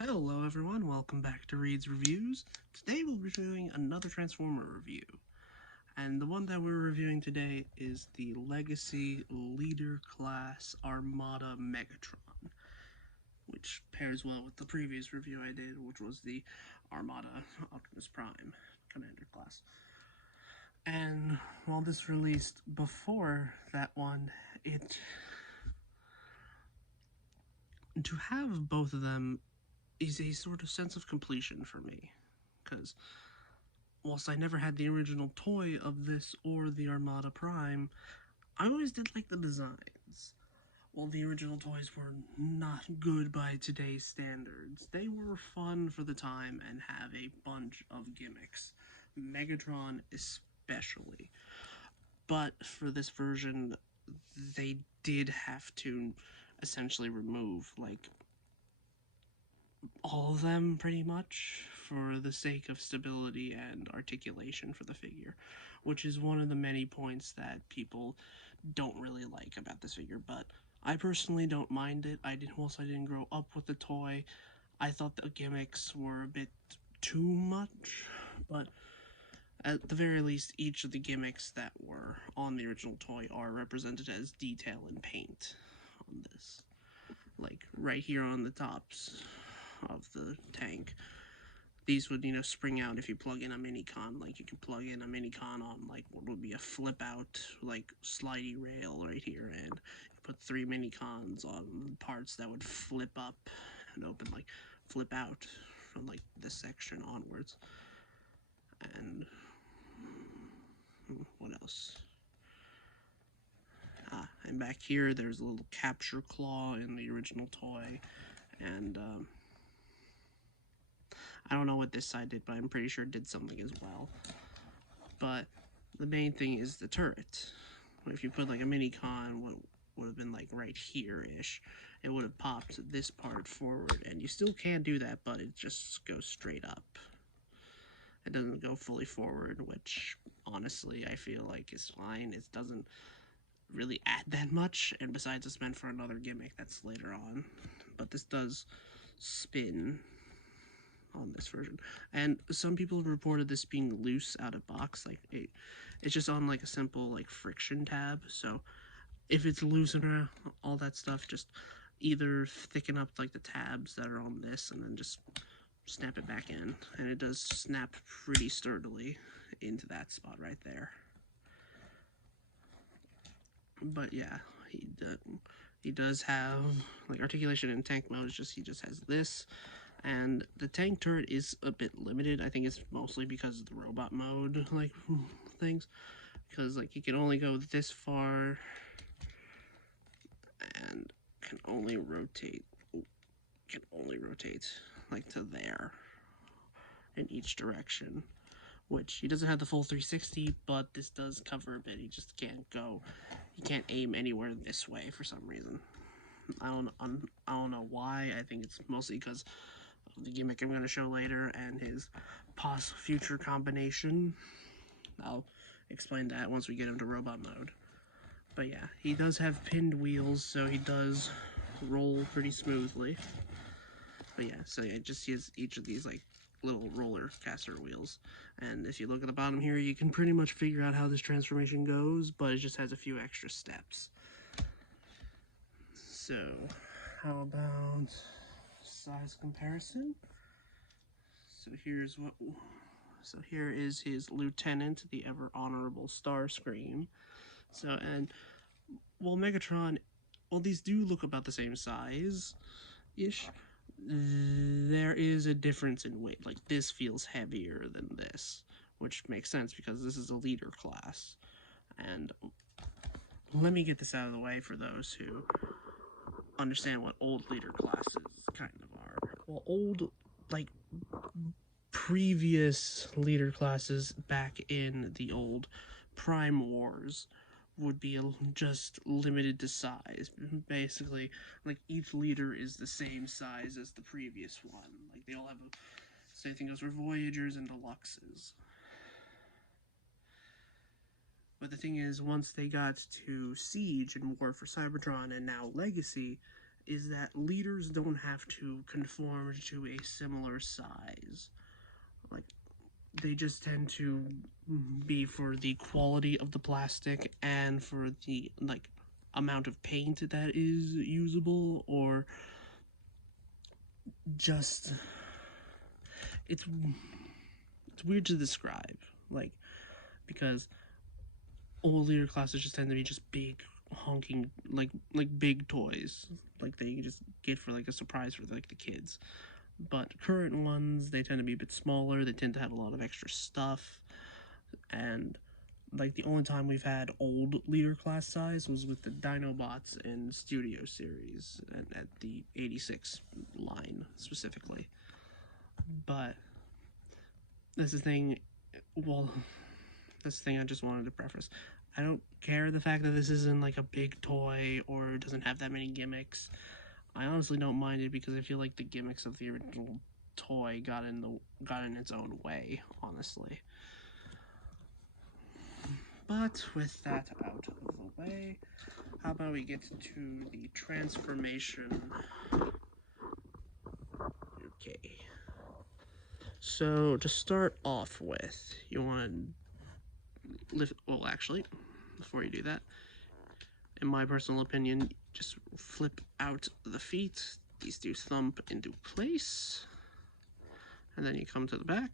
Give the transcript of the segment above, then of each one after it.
Hello everyone, welcome back to Reed's Reviews. Today we'll be doing another Transformer review. And the one that we're reviewing today is the Legacy Leader Class Armada Megatron, which pairs well with the previous review I did, which was the Armada Optimus Prime Commander Class. And while this released before that one, to have both of them is a sort of sense of completion for me, because whilst I never had the original toy of this or the Armada Prime, I always did like the designs. While the original toys were not good by today's standards, they were fun for the time and have a bunch of gimmicks. Megatron especially. But for this version, they did have to essentially remove, like, all of them pretty much for the sake of stability and articulation for the figure, which is one of the many points that people don't really like about this figure. But I personally don't mind it. Whilst I didn't grow up with the toy, I thought the gimmicks were a bit too much, but at the very least, each of the gimmicks that were on the original toy are represented as detail and paint on this. Like right here on the tops of the tank, these would, spring out if you plug in a mini-con. Like, you can plug in a mini-con on, like, what would be a flip-out, like, slidey rail right here, and you put 3 mini-cons on parts that would flip up and open, like, flip out from, like, this section onwards. And what else? And back here, there's a little capture claw in the original toy, and, I don't know what this side did, but I'm pretty sure it did something as well. But the main thing is the turret. If you put like a mini-con, what would have been like right here-ish, it would have popped this part forward, and you still can do that, but it just goes straight up. It doesn't go fully forward, which honestly I feel like is fine. It doesn't really add that much, and besides it's meant for another gimmick that's later on. But this does spin on this version, and some people reported this being loose out of box. Like, it's just on like a simple like friction tab, so if it's loose and all that stuff, just either thicken up like the tabs that are on this and then just snap it back in, and it does snap pretty sturdily into that spot right there. But yeah, he does have like articulation in tank mode. He just has this. And the tank turret is a bit limited. I think it's mostly because of the robot mode, like, things. Because, like, you can only go this far and can only rotate, like, to there in each direction. Which, he doesn't have the full 360, but this does cover a bit. He just can't aim anywhere this way for some reason. I don't know why. I think it's mostly because the gimmick I'm going to show later and his future combination. I'll explain that once we get into robot mode. But yeah, he does have pinned wheels, so he does roll pretty smoothly. But yeah, so yeah, just use each of these like little roller caster wheels. And if you look at the bottom here, you can pretty much figure out how this transformation goes, but it just has a few extra steps. So, how about size comparison? So here is his lieutenant, the ever honorable Starscream. So, and while Megatron, these do look about the same size-ish, there is a difference in weight. Like, this feels heavier than this, which makes sense because this is a leader class. And let me get this out of the way for those who understand what old leader classes kind of are. Well, old, like, previous leader classes back in the old Prime Wars would be just limited to size. Basically, like, each leader is the same size as the previous one. Like, they all have a same thing goes for Voyagers and Deluxes. But the thing is, once they got to Siege and War for Cybertron and now Legacy, is that leaders don't have to conform to a similar size. Like, they just tend to be for the quality of the plastic and for the, like, amount of paint that is usable, or just, it's weird to describe, like, because old leader classes just tend to be just big honking, like big toys, like they just get for like a surprise for like the kids. But current ones, they tend to be a bit smaller, they tend to have a lot of extra stuff, and like the only time we've had old leader class size was with the Dinobots in Studio Series and at the 86 line specifically. But that's the thing, well, that's the thing I just wanted to preface. I don't care the fact that this isn't like a big toy or doesn't have that many gimmicks. I honestly don't mind it because I feel like the gimmicks of the original toy got in its own way, honestly. But with that out of the way, how about we get to the transformation? Okay. So to start off with, you want to lift. Well, actually, before you do that, in my personal opinion, just flip out the feet. These do thump into place. And then you come to the back,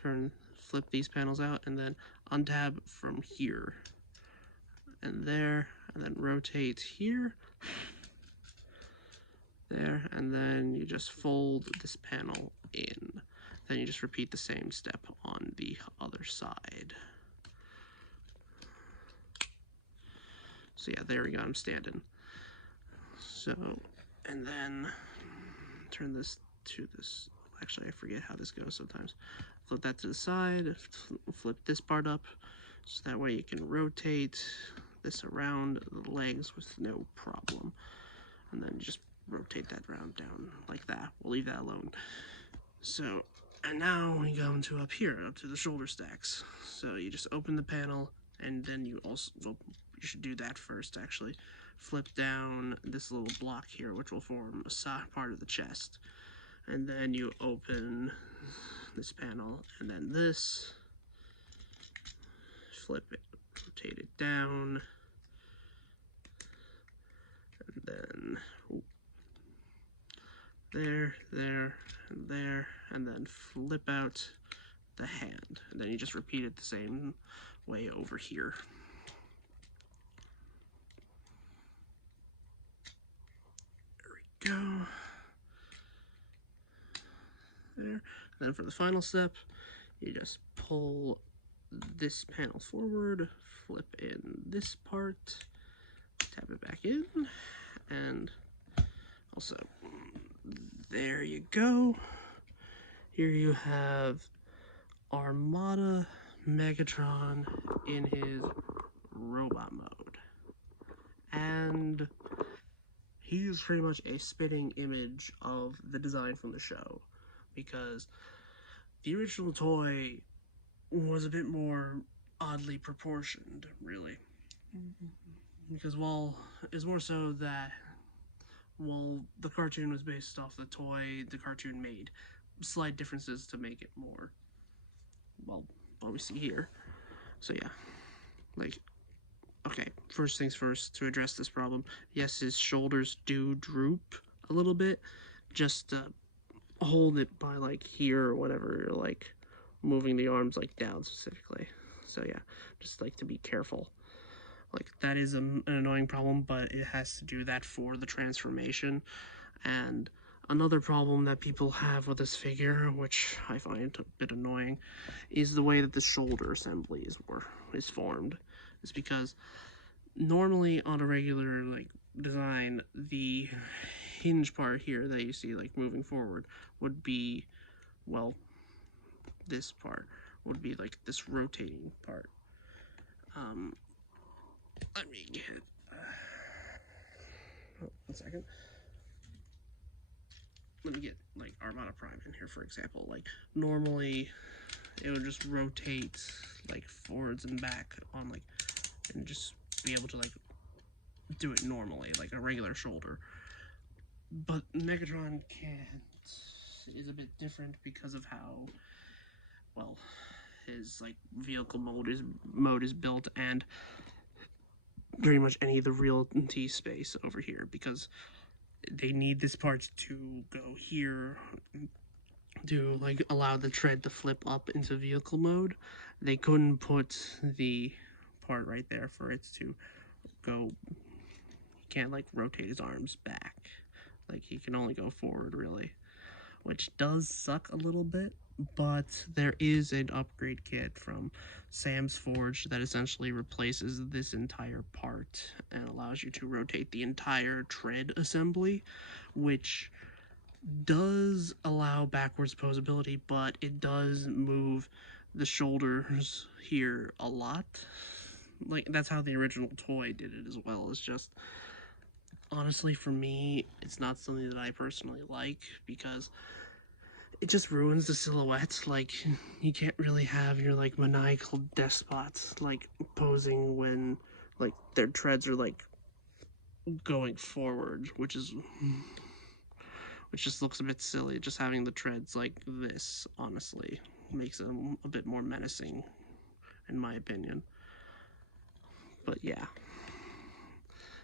flip these panels out, and then untab from here. And there, and then rotate here. There, and then you just fold this panel in. Then you just repeat the same step on the other side. So yeah, there we go, I'm standing. So, and then turn this to this. Actually, I forget how this goes sometimes. Flip that to the side, flip this part up, so that way you can rotate this around the legs with no problem. And then you just rotate that round down like that. We'll leave that alone. So, and now we go into up here, up to the shoulder stacks. So you just open the panel, and then you also, well, you should do that first actually. Flip down this little block here, which will form a side part of the chest. And then you open this panel, and then this, flip it, rotate it down, and then there, and then flip out the hand, and then you just repeat it the same way over here. There we go. There. And then for the final step, you just pull this panel forward, flip in this part, tap it back in, and also there you go. Here you have Armada Megatron in his robot mode. And he is pretty much a spitting image of the design from the show, because the original toy was a bit more oddly proportioned, really. Because while it's more so that while the cartoon was based off the toy the cartoon made, slight differences to make it more, well, what we see here. So yeah, like, okay, first things first, to address this problem, yes, his shoulders do droop a little bit, just hold it by like here or whatever, you're like moving the arms like down specifically. So yeah, just like to be careful. Like, that is an annoying problem, but it has to do that for the transformation. And another problem that people have with this figure, which I find a bit annoying, is the way that the shoulder assembly is formed. It's because normally on a regular like design, the hinge part here that you see like moving forward would be, well, this part would be like this rotating part. Let me get, oh, 1 second. Let me get like Armada Prime in here, for example. Like, normally it would just rotate like forwards and back on like, and just be able to like do it normally, like a regular shoulder. But Megatron can't is a bit different because of how, well, his like vehicle mode is built, and pretty much any of the realty space over here, because they need this part to go here to like allow the tread to flip up into vehicle mode. They couldn't put the part right there for it to go. He can't like rotate his arms back, like he can only go forward really, which does suck a little bit. But there is an upgrade kit from Sam's Forge that essentially replaces this entire part and allows you to rotate the entire tread assembly, which does allow backwards posability, but it does move the shoulders here a lot. Like, that's how the original toy did it as well. It's just, honestly, for me, it's not something that I personally like, because it just ruins the silhouette. Like, you can't really have your, like, maniacal despots, like, posing when, like, their treads are, like, going forward, which just looks a bit silly. Just having the treads like this, honestly, makes them a bit more menacing, in my opinion. But yeah.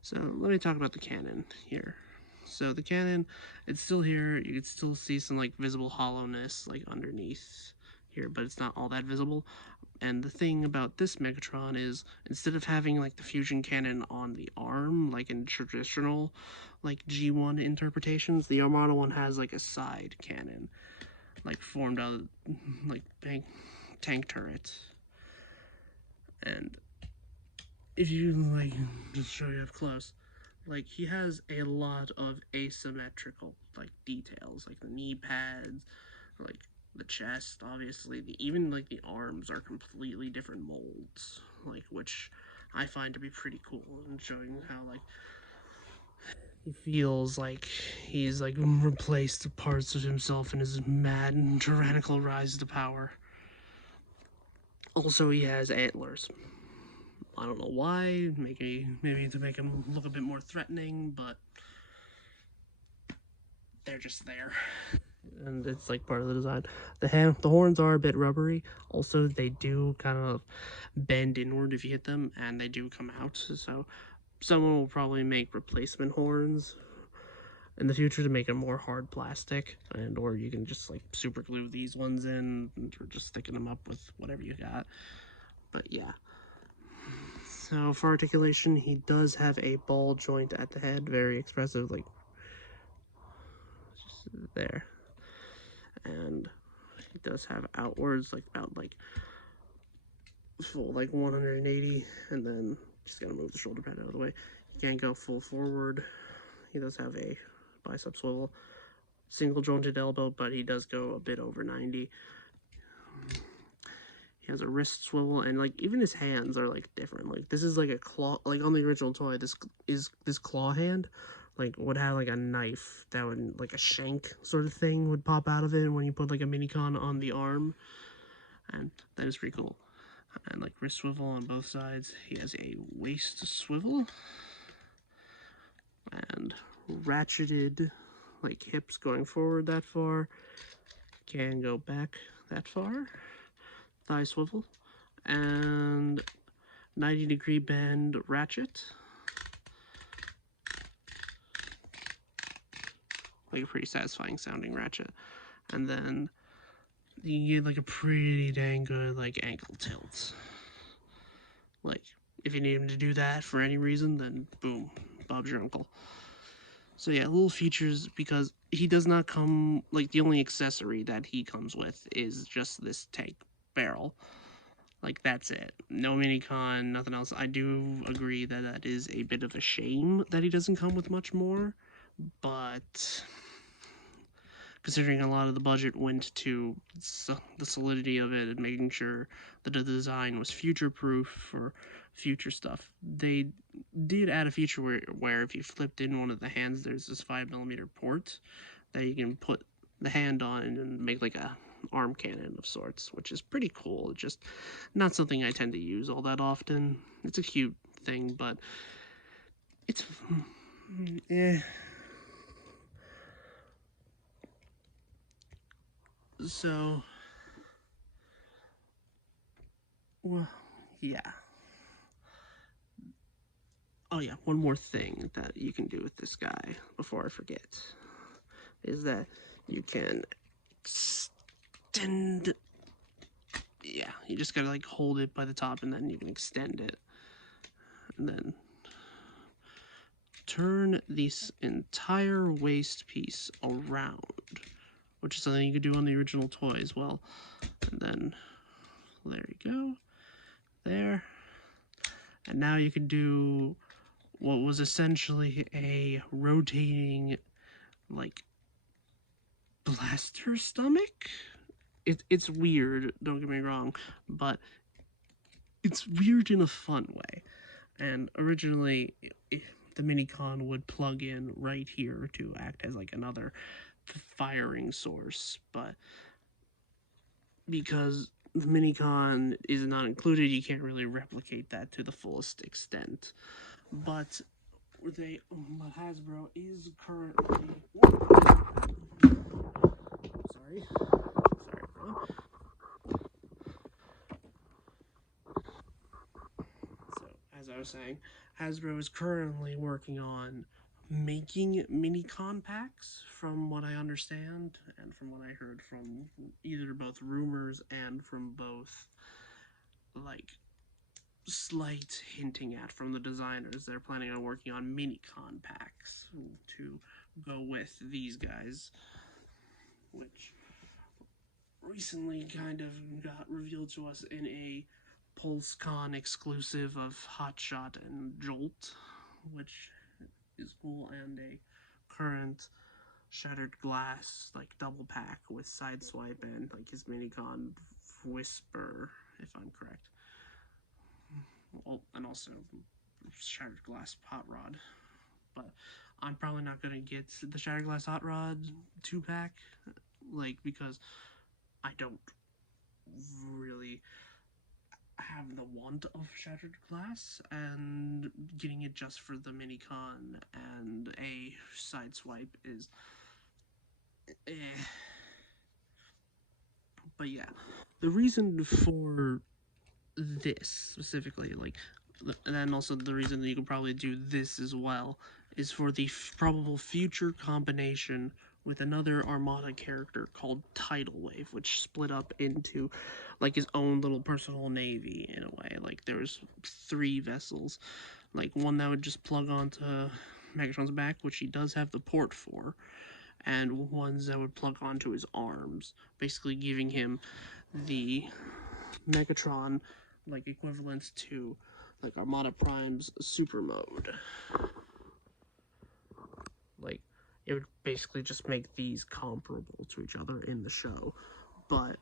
So let me talk about the cannon here. So the cannon, it's still here. You can still see some like visible hollowness like underneath here, but it's not all that visible. And the thing about this Megatron is, instead of having like the fusion cannon on the arm, like in traditional like G1 interpretations, the Armada one has like a side cannon, like formed out of like tank turret. And if you like just show you up close, like he has a lot of asymmetrical like details, like the knee pads, like the chest, obviously, even like the arms are completely different molds, like, which I find to be pretty cool, and showing how like he feels like he's like replaced parts of himself in his mad and tyrannical rise to power. Also, he has antlers. I don't know why, maybe to make him look a bit more threatening, but they're just there. And it's like part of the design. The horns are a bit rubbery. Also, they do kind of bend inward if you hit them, and they do come out. So someone will probably make replacement horns in the future to make them more hard plastic, and or you can just like super glue these ones in, or just sticking them up with whatever you got. But yeah. So for articulation, he does have a ball joint at the head, very expressive, like just there. And he does have outwards, like about like full like 180, and then just gotta move the shoulder pad out of the way. He can't go full forward. He does have a bicep swivel, single jointed elbow, but he does go a bit over 90. He has a wrist swivel, and like even his hands are like different. Like this is like a claw, like on the original toy, this claw hand like would have like a knife that would like a shank sort of thing would pop out of it when you put like a minicon on the arm, and that is pretty cool. And like wrist swivel on both sides. He has a waist swivel and ratcheted like hips going forward that far, can go back that far, thigh swivel, and 90-degree bend ratchet, like a pretty satisfying sounding ratchet. And then you get like a pretty dang good like ankle tilt. Like if you need him to do that for any reason, then boom, Bob's your uncle. So yeah, little features, because he does not come, like the only accessory that he comes with is just this tank barrel. Like that's it. No minicon, nothing else. I do agree that that is a bit of a shame that he doesn't come with much more, but considering a lot of the budget went to the solidity of it and making sure that the design was future-proof for future stuff, they did add a feature where if you flipped in one of the hands, there's this 5mm port that you can put the hand on and make like a arm cannon of sorts, which is pretty cool. It's just not something I tend to use all that often. It's a cute thing, but it's So, well, yeah. Oh yeah, one more thing that you can do with this guy before I forget is that you can extend. Yeah, you just gotta like hold it by the top and then you can extend it. And then turn this entire waist piece around, which is something you could do on the original toy as well. And then there you go, there. And now you can do what was essentially a rotating, like, blaster stomach. It's weird, don't get me wrong, but it's weird in a fun way. And originally, the Minicon would plug in right here to act as like another firing source, but because the Minicon is not included, you can't really replicate that to the fullest extent. But Hasbro is currently sorry, everyone. So as I was saying, Hasbro is currently working on making Minicon packs, from what I understand, and from what I heard from either both rumors and from both, like, slight hinting at from the designers. They're planning on working on Minicon packs to go with these guys, which recently kind of got revealed to us in a PulseCon exclusive of Hotshot and Jolt, which is cool, and a current Shattered Glass like double pack with Sideswipe and like his Minicon Whisper, if I'm correct. Well, and also Shattered Glass Hot Rod. But I'm probably not gonna get the Shattered Glass Hot Rod 2-pack, like, because I don't really have the want of Shattered Glass, and getting it just for the Minicon and a Sideswipe is But yeah, the reason for this specifically, like, and then also the reason that you could probably do this as well, is for the probable future combination with another Armada character called Tidal Wave, which split up into like his own little personal navy in a way. Like there's 3 vessels, like one that would just plug onto Megatron's back, which he does have the port for, and ones that would plug onto his arms, basically giving him the Megatron like equivalent to like Armada Prime's super mode. Like it would basically just make these comparable to each other in the show. But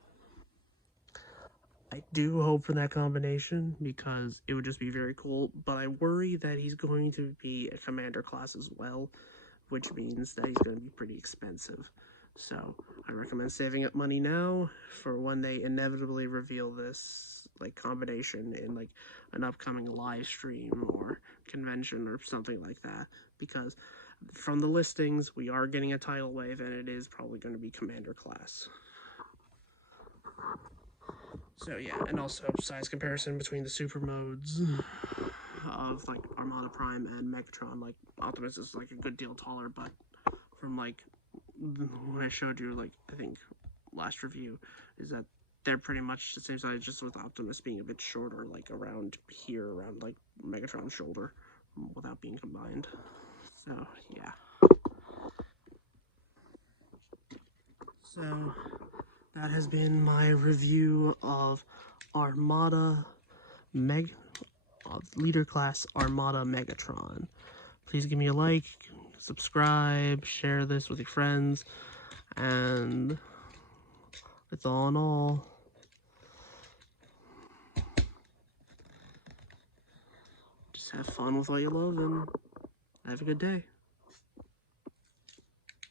I do hope for that combination because it would just be very cool. But I worry that he's going to be a commander class as well, which means that he's going to be pretty expensive. So I recommend saving up money now for when they inevitably reveal this like combination in like an upcoming live stream or convention or something like that, because from the listings we are getting a Tidal Wave and it is probably going to be commander class. So yeah, and also size comparison between the super modes of like Armada Prime and Megatron. Like Optimus is like a good deal taller, but from like when I showed you, like I think last review, is that they're pretty much the same size, just with Optimus being a bit shorter, like around here, around like Megatron's shoulder, without being combined. So yeah. So that has been my review of Armada Leader Class Armada Megatron. Please give me a like, subscribe, share this with your friends, and it's all in all. Just have fun with what you love and have a good day.